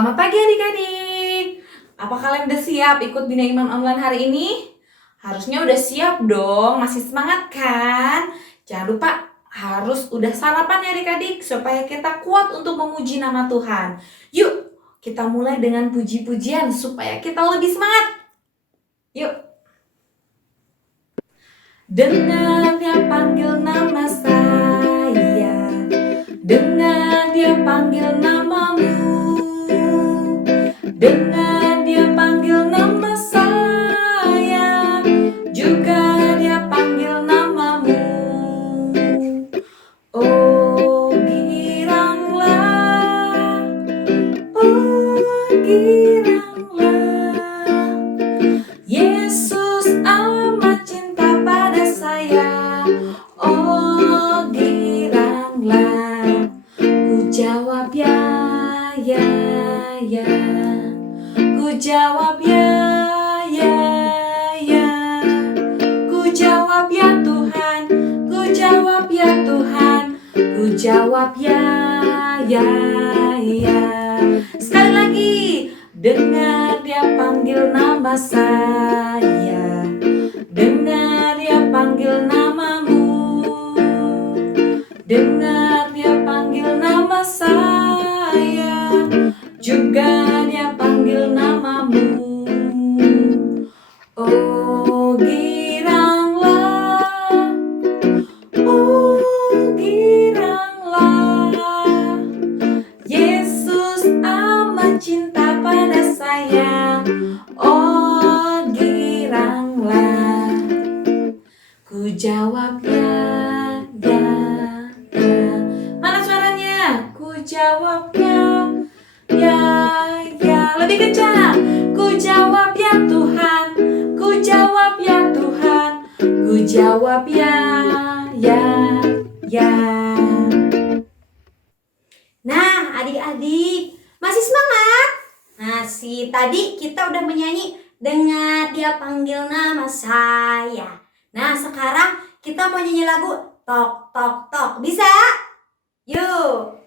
Selamat pagi adik-adik. Apa kalian udah siap ikut Bina Iman Online hari ini? Harusnya udah siap dong, masih semangat kan? Jangan lupa harus udah sarapan ya adik-adik supaya kita kuat untuk memuji nama Tuhan. Yuk, kita mulai dengan puji-pujian supaya kita lebih semangat. Yuk. Dengar dia panggil nama saya, dengar dia panggil namamu. Dengar dia panggil nama saya, juga dia panggil namamu. Oh giranglah, oh giranglah, Yesus amat cinta pada saya. Oh giranglah, ku jawab ya, ya, ya. Ku jawab ya, ya, ya. Ku jawab ya Tuhan, ku jawab ya Tuhan, ku jawab ya, ya, ya. Sekali lagi, dengar dia panggil nama saya, dengar dia panggil namamu, dengar dia panggil nama saya, juga dia panggil namamu. Oh giranglah, oh giranglah, Yesus amat cinta pada saya. Oh giranglah, ku jawab ya, ya, ya. Mana suaranya? Ku jawab ya, ya, ya. Lebih kencang. Ku jawab ya Tuhan, ku jawab ya Tuhan, ku jawab ya, ya, ya. Nah, adik-adik, masih semangat? Tadi kita udah menyanyi dengar dia panggil nama saya. Nah, sekarang kita mau nyanyi lagu Tok Tok Tok. Bisa? Yuk.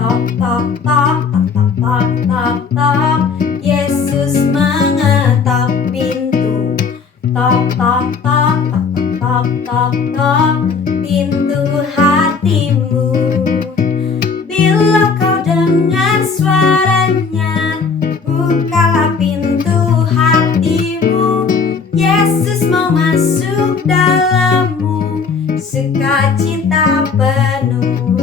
Tok tok tok tok tok tok tok, Yesus mengetok pintu. Tok tok tok tok tok tok, pintu hatimu. Bila kau dengar suaranya, bukalah pintu hatimu. Yesus mau masuk dalammu, sukacita penuh.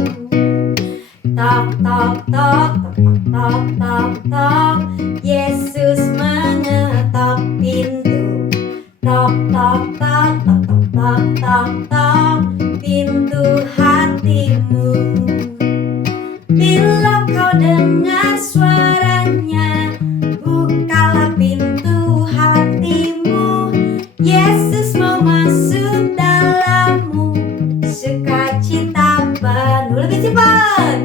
Tok tok tok tok tok tok tok, Yesus mengetok pintu. Tok tok tok tok tok tok tok, pintu hatimu. Bila kau dengar suaranya, bukalah pintu hatimu. Yesus mau masuk dalammu, sukacita penuh. Lebih cepat.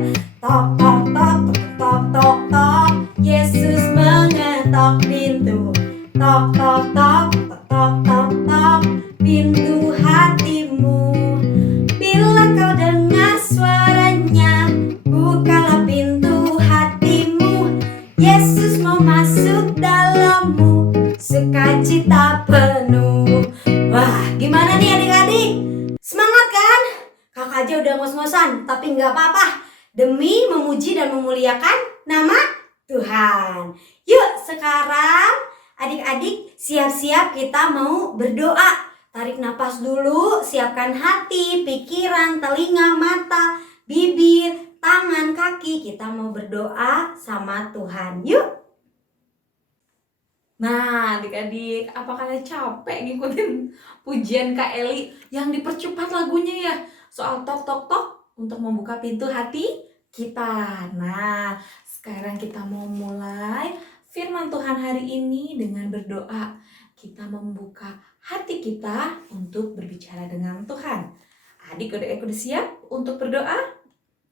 Tok tok tok tok tok tok, Yesus mengetok pintu. Tok tok tok tok tok tok, pintu hatimu. Bila kau dengar suaranya, bukalah pintu hatimu. Yesus mau masuk dalammu, sukacita penuh. Wah, gimana nih adik-adik? Semangat kan? Kakak aja udah ngos-ngosan, tapi nggak apa-apa. Demi memuji dan memuliakan nama Tuhan. Yuk sekarang adik-adik siap-siap kita mau berdoa. Tarik napas dulu, siapkan hati, pikiran, telinga, mata, bibir, tangan, kaki. Kita mau berdoa sama Tuhan. Yuk. Nah adik-adik, apa kalian capek ngikutin pujian Kak Eli yang dipercepat lagunya ya? Soal tok tok tok untuk membuka pintu hati kita. Nah, sekarang kita mau mulai firman Tuhan hari ini dengan berdoa. Kita membuka hati kita untuk berbicara dengan Tuhan. Adik udah siap untuk berdoa?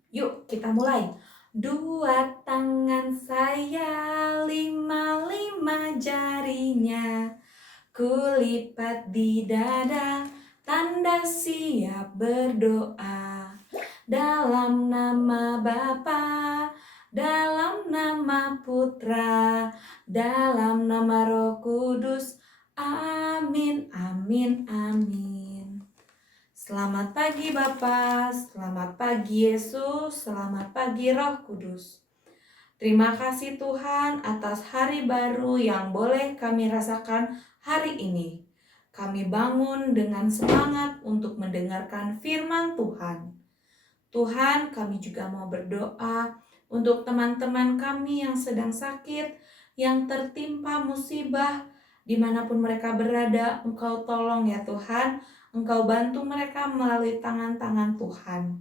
Yuk kita mulai. Dua tangan saya, lima jarinya, kulipat di dada, tanda siap berdoa. Dalam nama Bapa, dalam nama Putra, dalam nama Roh Kudus. Amin, amin, amin. Selamat pagi Bapa, selamat pagi Yesus, selamat pagi Roh Kudus. Terima kasih Tuhan atas hari baru yang boleh kami rasakan hari ini. Kami bangun dengan semangat untuk mendengarkan firman Tuhan. Tuhan, kami juga mau berdoa untuk teman-teman kami yang sedang sakit, yang tertimpa musibah, dimanapun mereka berada. Engkau tolong ya Tuhan, Engkau bantu mereka melalui tangan-tangan Tuhan.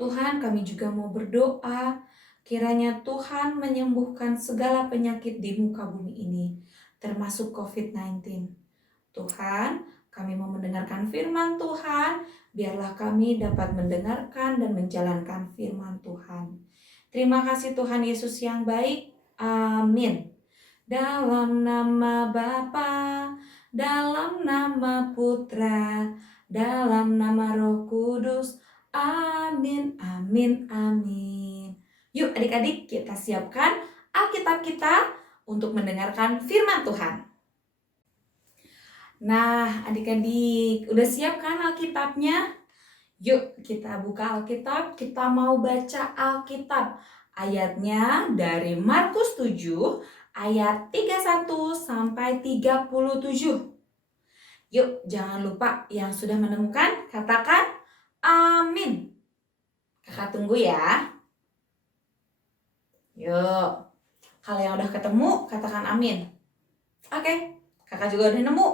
Tuhan, kami juga mau berdoa, kiranya Tuhan menyembuhkan segala penyakit di muka bumi ini, termasuk COVID-19. Tuhan, kami mau mendengarkan firman Tuhan, biarlah kami dapat mendengarkan dan menjalankan firman Tuhan. Terima kasih Tuhan Yesus yang baik. Amin. Dalam nama Bapa, dalam nama Putra, dalam nama Roh Kudus. Amin, amin, amin. Yuk adik-adik, kita siapkan Alkitab kita untuk mendengarkan firman Tuhan. Nah, adik-adik, udah siap kan Alkitabnya? Yuk kita buka Alkitab, kita mau baca Alkitab. Ayatnya dari Markus 7 ayat 31 sampai 37. Yuk, jangan lupa yang sudah menemukan, katakan amin. Kakak tunggu ya. Yuk, kalau yang udah ketemu, katakan amin. Oke, kakak juga udah nemu.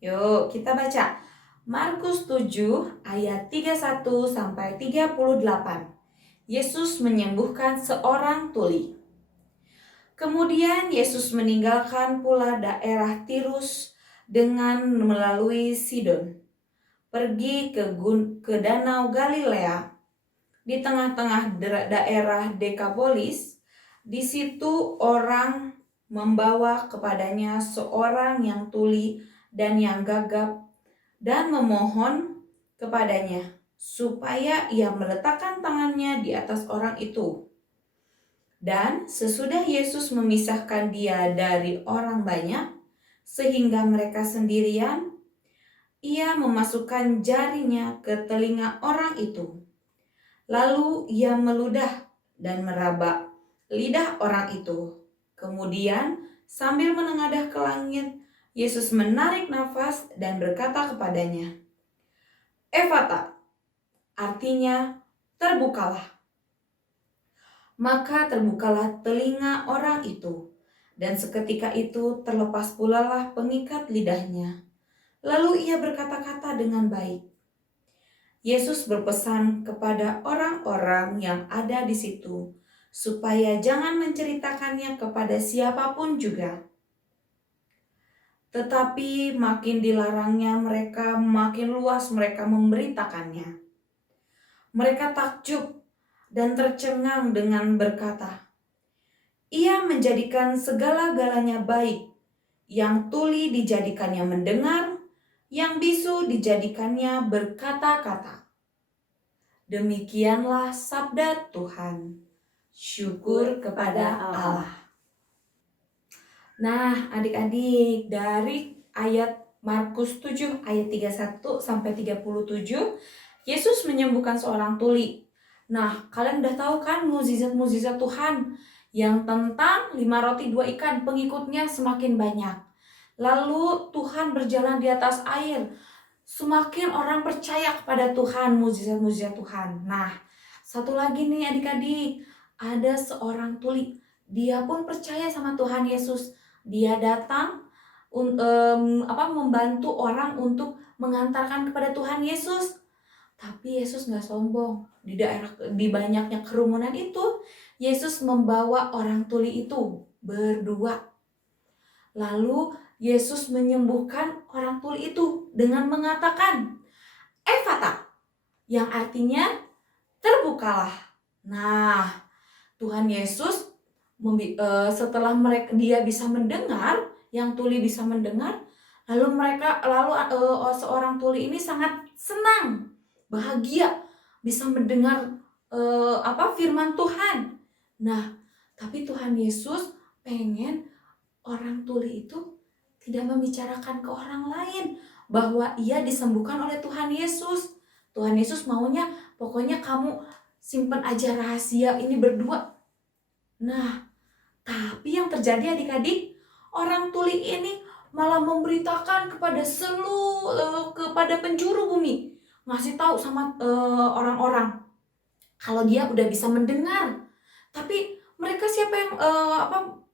Yuk, kita baca. Markus 7 ayat 31 sampai 38. Yesus menyembuhkan seorang tuli. Kemudian Yesus meninggalkan pula daerah Tirus dengan melalui Sidon, pergi ke Danau Galilea. Di tengah-tengah daerah Dekapolis, di situ orang membawa kepadanya seorang yang tuli dan yang gagap dan memohon kepadanya supaya ia meletakkan tangannya di atas orang itu. Dan sesudah Yesus memisahkan dia dari orang banyak, sehingga mereka sendirian, ia memasukkan jarinya ke telinga orang itu. Lalu ia meludah dan meraba lidah orang itu. Kemudian sambil menengadah ke langit, Yesus menarik nafas dan berkata kepadanya, "Efata," artinya terbukalah. Maka terbukalah telinga orang itu, dan seketika itu terlepas pula lah pengikat lidahnya. Lalu ia berkata-kata dengan baik. Yesus berpesan kepada orang-orang yang ada di situ, supaya jangan menceritakannya kepada siapapun juga. Tetapi makin dilarangnya mereka, makin luas mereka memberitakannya. Mereka takjub dan tercengang dengan berkata, "Ia menjadikan segala-galanya baik, yang tuli dijadikannya mendengar, yang bisu dijadikannya berkata-kata." Demikianlah sabda Tuhan. Syukur kepada Allah. Nah, adik-adik, dari ayat Markus 7 ayat 31 sampai 37, Yesus menyembuhkan seorang tuli. Nah, kalian udah tahu kan mukjizat-mukjizat Tuhan yang tentang 5 roti 2 ikan, pengikutnya semakin banyak. Lalu Tuhan berjalan di atas air. Semakin orang percaya kepada Tuhan, mukjizat-mukjizat Tuhan. Nah, satu lagi nih adik-adik, ada seorang tuli. Dia pun percaya sama Tuhan Yesus. Dia datang membantu orang untuk mengantarkan kepada Tuhan Yesus. Tapi Yesus gak sombong. Di banyaknya kerumunan itu, Yesus membawa orang tuli itu berdua. Lalu Yesus menyembuhkan orang tuli itu dengan mengatakan, "Efata," yang artinya terbukalah. Nah, Tuhan Yesus setelah dia bisa mendengar, yang tuli bisa mendengar, lalu seorang tuli ini sangat senang, bahagia bisa mendengar firman Tuhan. Nah, tapi Tuhan Yesus pengen orang tuli itu tidak membicarakan ke orang lain bahwa ia disembuhkan oleh Tuhan Yesus. Tuhan Yesus maunya pokoknya kamu simpan aja rahasia ini berdua. Nah, tapi yang terjadi adik-adik, orang tuli ini malah memberitakan kepada penjuru bumi, ngasih tahu sama orang-orang kalau dia udah bisa mendengar. Tapi mereka siapa yang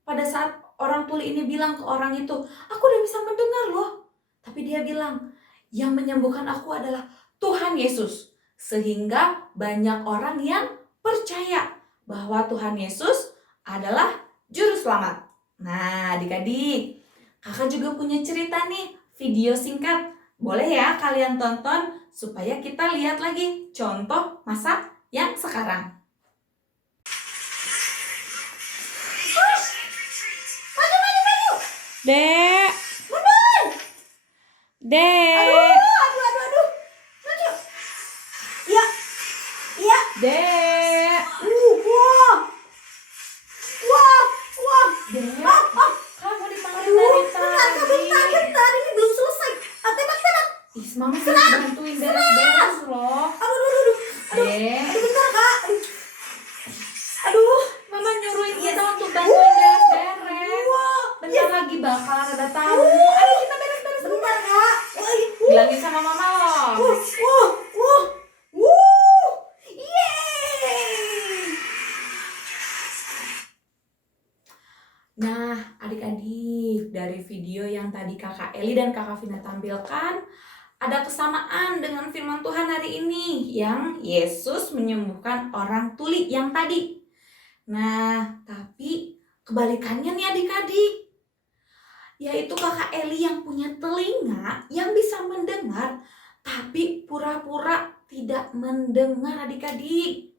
pada saat orang tuli ini bilang ke orang itu, aku udah bisa mendengar loh. Tapi dia bilang, yang menyembuhkan aku adalah Tuhan Yesus. Sehingga banyak orang yang percaya bahwa Tuhan Yesus adalah juru selamat. Nah, adik-adik, kakak juga punya cerita nih, video singkat. Boleh ya kalian tonton supaya kita lihat lagi contoh masa yang sekarang. Dek. Dek. Aduh. Maju. Iya. Dek. Wah. Dek. Kamu dipanggil dari tadi. Bentar, ini belum selesai. Tembak. Ih, Mama harus bantuin beres-beres loh. Aduh. Dek. Bentar, Kak. Aduh, Mama nyuruhin kita untuk bantuin beres-beres. Wah. Bentar lagi bakalan ada tamu. Ayo kita beres-beres Bentar, Kak. bilangin sama Mama loh. Yeay. Nah, adik-adik, dari video yang tadi Kakak Eli dan Kakak Vina tampilkan, ada kesamaan dengan firman Tuhan hari ini yang Yesus menyembuhkan orang tuli yang tadi. Nah, tapi kebalikannya nih adik-adik, yaitu Kakak Eli yang punya telinga yang bisa mendengar, tapi pura-pura tidak mendengar adik-adik.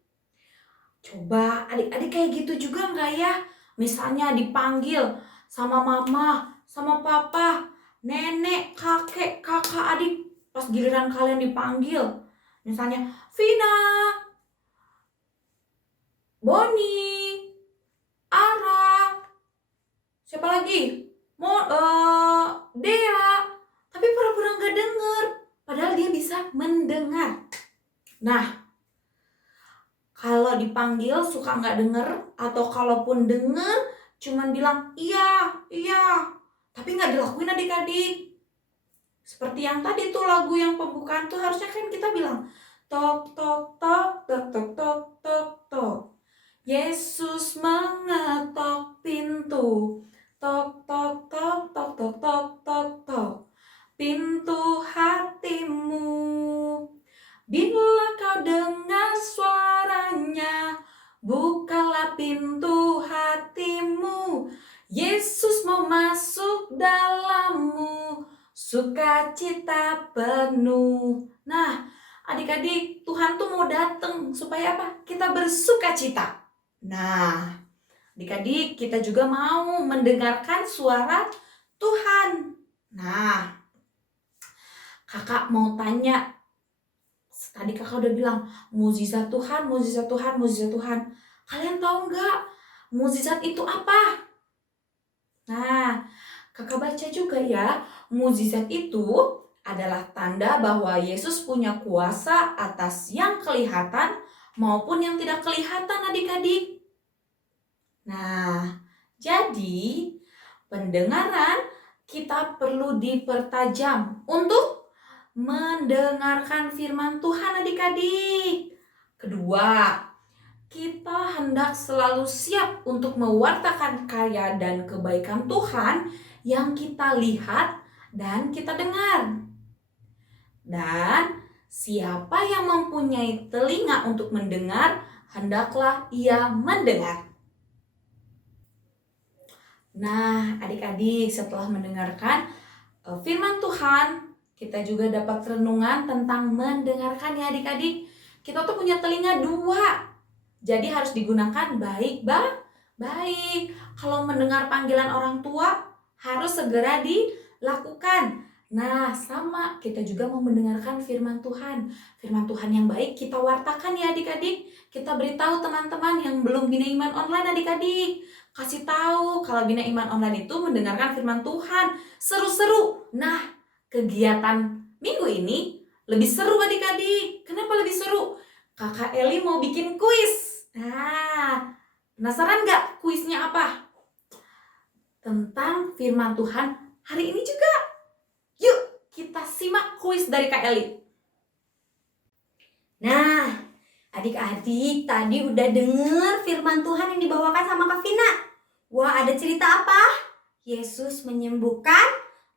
Coba adik-adik kayak gitu juga nggak ya? Misalnya dipanggil sama mama, sama papa, nenek, kakek, kakak, adik. Pas giliran kalian dipanggil, misalnya Vina, Boni, Ara, siapa lagi? Dea. Tapi pura-pura nggak denger, padahal dia bisa mendengar. Nah, kalau dipanggil suka nggak denger, atau kalaupun denger cuman bilang iya, tapi nggak dilakuin adik-adik. Seperti yang tadi tuh lagu yang pembukaan tuh harusnya kan kita bilang tok tok tok tok tok tok tok tok. Yesus mengetok pintu. Tok tok tok tok tok tok tok tok. Pintu hatimu. Bila kau dengar suaranya, bukalah pintu hatimu. Yesus mau masuk dalammu, sukacita penuh. Nah, adik-adik, Tuhan tuh mau datang supaya apa? Kita bersukacita. Nah, adik-adik, kita juga mau mendengarkan suara Tuhan. Nah, kakak mau tanya. Tadi kakak udah bilang, mukjizat Tuhan, mukjizat Tuhan, mukjizat Tuhan. Kalian tahu nggak mukjizat itu apa? Nah, kakak baca juga ya, mukjizat itu adalah tanda bahwa Yesus punya kuasa atas yang kelihatan maupun yang tidak kelihatan adik-adik. Nah, jadi pendengaran kita perlu dipertajam untuk mendengarkan firman Tuhan adik-adik. Kedua, kita hendak selalu siap untuk mewartakan karya dan kebaikan Tuhan yang kita lihat dan kita dengar. Dan siapa yang mempunyai telinga untuk mendengar, hendaklah ia mendengar. Nah, adik-adik, setelah mendengarkan firman Tuhan, kita juga dapat renungan tentang mendengarkan ya adik-adik. Kita tuh punya telinga dua. Jadi harus digunakan baik. Kalau mendengar panggilan orang tua harus segera dilakukan. Nah, sama kita juga mau mendengarkan firman Tuhan. Firman Tuhan yang baik kita wartakan ya adik-adik. Kita beritahu teman-teman yang belum Bina Iman Online adik-adik. Kasih tahu kalau Bina Iman Online itu mendengarkan firman Tuhan. Seru-seru. Nah, kegiatan minggu ini lebih seru adik-adik. Kenapa lebih seru? Kakak Eli mau bikin kuis. Nah, penasaran nggak kuisnya apa? Tentang firman Tuhan hari ini juga. Yuk, kita simak kuis dari Kak Eli. Nah, adik-adik tadi udah denger firman Tuhan yang dibawakan sama Kak Vina. Wah, ada cerita apa? Yesus menyembuhkan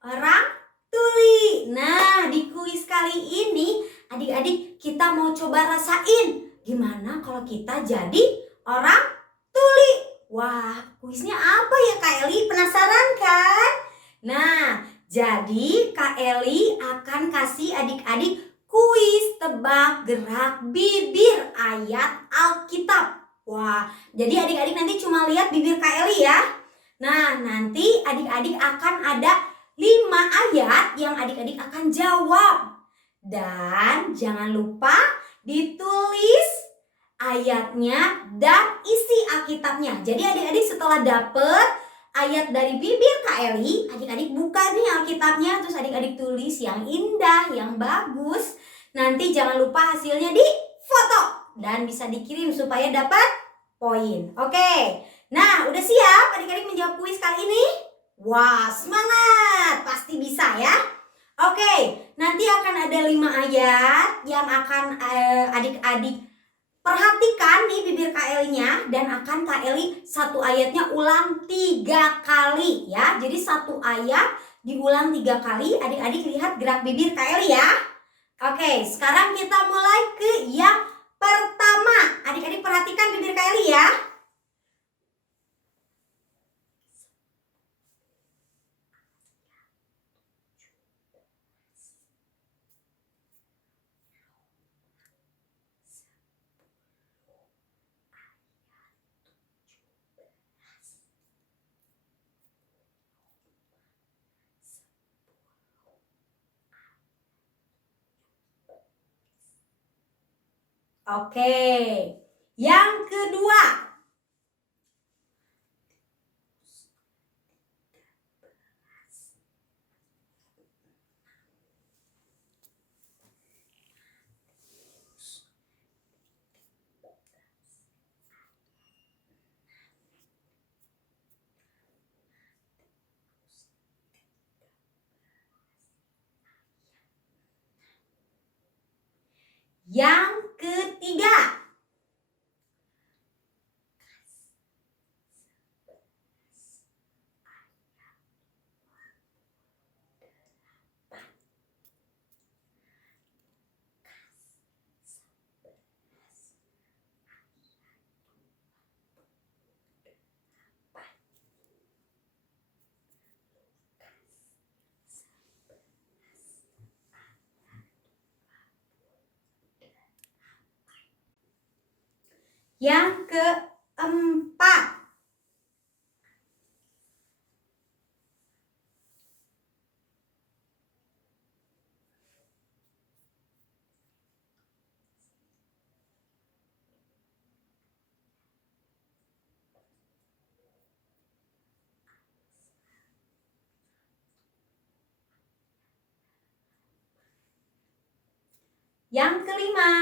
orang tuli. Nah, di kuis kali ini adik-adik kita mau coba rasain gimana kalau kita jadi orang tuli. Wah, kuisnya apa ya Kak Eli? Penasaran kan? Nah, jadi Kak Eli akan kasih adik-adik kuis tebak gerak bibir ayat Alkitab. Wah, jadi adik-adik nanti cuma lihat bibir Kak Eli ya. Nah, nanti adik-adik akan ada 5 ayat yang adik-adik akan jawab. Dan jangan lupa ditulis ayatnya dan isi Alkitabnya. Jadi adik-adik setelah dapet ayat dari bibir Kak Eli, adik-adik buka nih Alkitabnya, terus adik-adik tulis yang indah, yang bagus. Nanti jangan lupa hasilnya di foto dan bisa dikirim supaya dapat poin. Oke, nah udah siap adik-adik menjawab kuis kali ini? Wah, semangat, pasti bisa ya. Oke, nanti akan ada 5 ayat yang akan adik-adik perhatikan di bibir Kak Eli-nya dan akan Kak Eli satu ayatnya ulang 3 kali ya. Jadi satu ayat diulang 3 kali. Adik-adik lihat gerak bibir Kak Eli ya. Oke, sekarang kita mulai ke yang pertama. Adik-adik perhatikan bibir Kak Eli ya. Oke, yang kedua. Yang ketiga. Yang keempat. Yang kelima.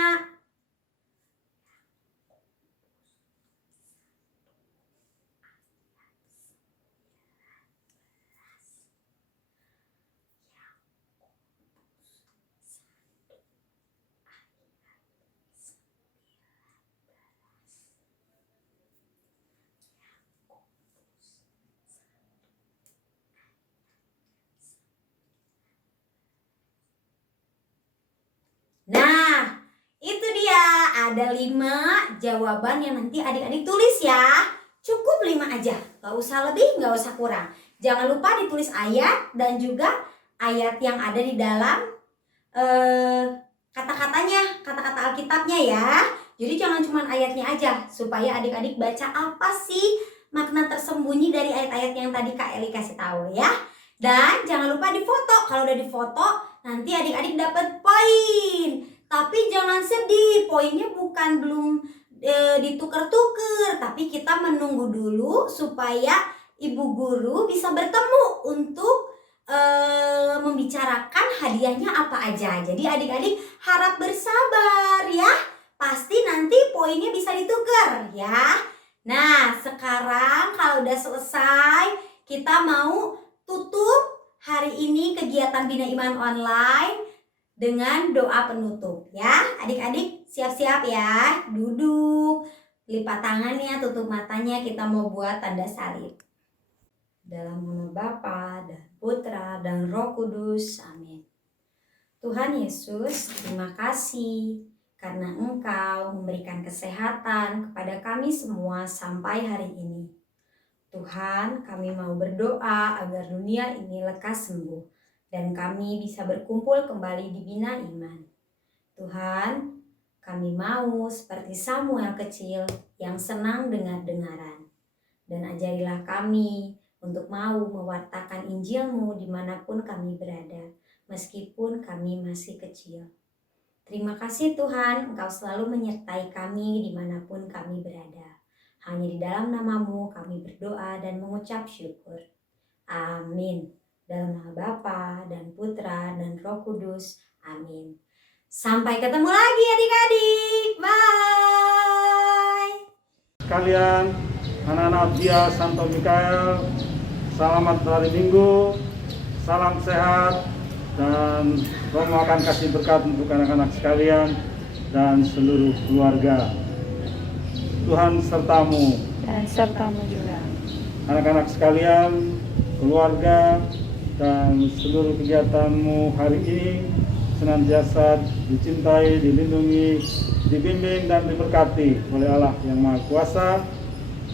Nah, itu dia ada 5 jawaban yang nanti adik-adik tulis ya. Cukup 5 aja, gak usah lebih, gak usah kurang. Jangan lupa ditulis ayat dan juga ayat yang ada di dalam kata-katanya, kata-kata Alkitabnya ya. Jadi jangan cuma ayatnya aja, supaya adik-adik baca apa sih makna tersembunyi dari ayat-ayat yang tadi Kak Eli kasih tahu ya. Dan jangan lupa difoto. Kalau udah difoto, nanti adik-adik dapat poin. Tapi jangan sedih, poinnya bukan belum ditukar-tukar, tapi kita menunggu dulu supaya ibu guru bisa bertemu untuk membicarakan hadiahnya apa aja. Jadi adik-adik harap bersabar ya. Pasti nanti poinnya bisa ditukar ya. Nah, sekarang kalau udah selesai, kita mau tutup hari ini kegiatan Bina Iman Online dengan doa penutup ya. Adik-adik siap-siap ya. Duduk, lipat tangannya, tutup matanya, kita mau buat tanda salib. Dalam nama Bapa dan Putra dan Roh Kudus. Amin. Tuhan Yesus, terima kasih karena Engkau memberikan kesehatan kepada kami semua sampai hari ini. Tuhan, kami mau berdoa agar dunia ini lekas sembuh dan kami bisa berkumpul kembali di Bina Iman. Tuhan, kami mau seperti Samuel kecil yang senang dengar-dengaran. Dan ajarilah kami untuk mau mewartakan Injil-Mu dimanapun kami berada, meskipun kami masih kecil. Terima kasih Tuhan, Engkau selalu menyertai kami dimanapun kami berada. Hanya di dalam nama-Mu kami berdoa dan mengucap syukur. Amin. Dalam nama Bapa dan Putra dan Roh Kudus. Amin. Sampai ketemu lagi adik-adik. Bye. Sekalian, anak-anak Dia Santo Mikael, selamat hari Minggu, salam sehat, dan Romo akan kasih berkat untuk anak-anak sekalian dan seluruh keluarga. Tuhan sertamu dan sertamu juga. Anak-anak sekalian, keluarga, dan seluruh kegiatanmu hari ini senantiasa dicintai, dilindungi, dibimbing dan diberkati oleh Allah yang Maha Kuasa,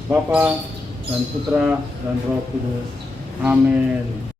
Bapa dan Putra dan Roh Kudus. Amin.